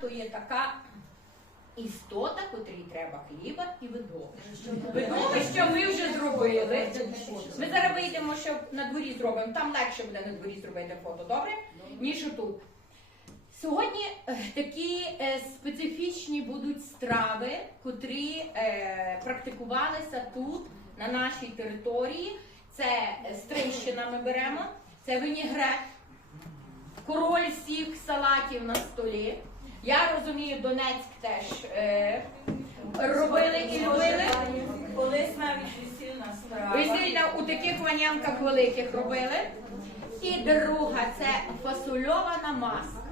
то є така істота, котрій треба хліба і видовища. Видовища ми вже зробили. Ми зараз вийдемо, що на дворі зробимо. Там легше буде на дворі зробити фото, добре? Ніж отут. Сьогодні е, такі е, специфічні будуть страви, котрі е, практикувалися тут, на нашій території. Це е, Стрийщина ми беремо, це винігрет, король всіх салатів на столі. Я розумію, Донецьк теж е, робили і любили. Колись навіть весільна страва. Весілля у таких ванянках великих робили. І друга це фасольована маска.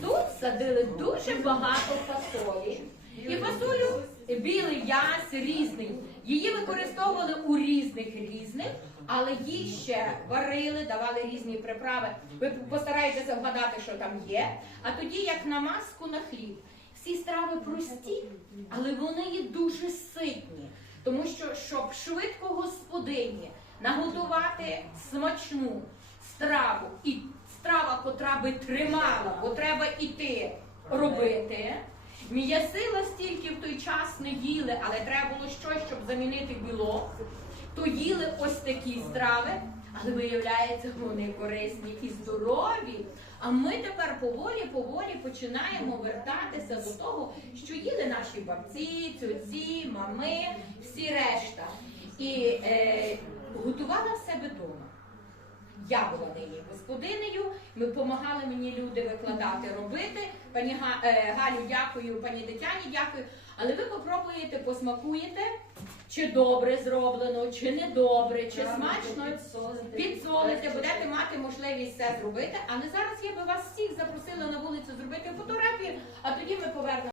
Тут садили дуже багато фасолі. І фасолю білий ясь різний. Її використовували у різних різних, але її ще варили, давали різні приправи. Ви постараєтеся вгадати, що там є. А тоді, як на маску на хліб. Всі страви прості, але вони є дуже ситні. Тому що, щоб швидко господині наготувати смачну страву і страва, котра би тримала, бо треба іти робити. М'ясила стільки в той час не їли, але треба було щось, щоб замінити білок. То їли ось такі страви, але виявляється, вони корисні і здорові. А ми тепер поволі-поволі починаємо вертатися до того, що їли наші бабці, цьоці, мами, всі решта. І е, готувала в себе вдома. Я була нині господинею, ми допомагали мені люди викладати, робити. Пані е, Галю, дякую, пані Тетяні, дякую. Але ви попробуєте, посмакуєте, чи добре зроблено, чи не добре, чи смачно. Підсолите, будете мати можливість це зробити. Але зараз я би вас всіх запросила на вулицю зробити фотографію.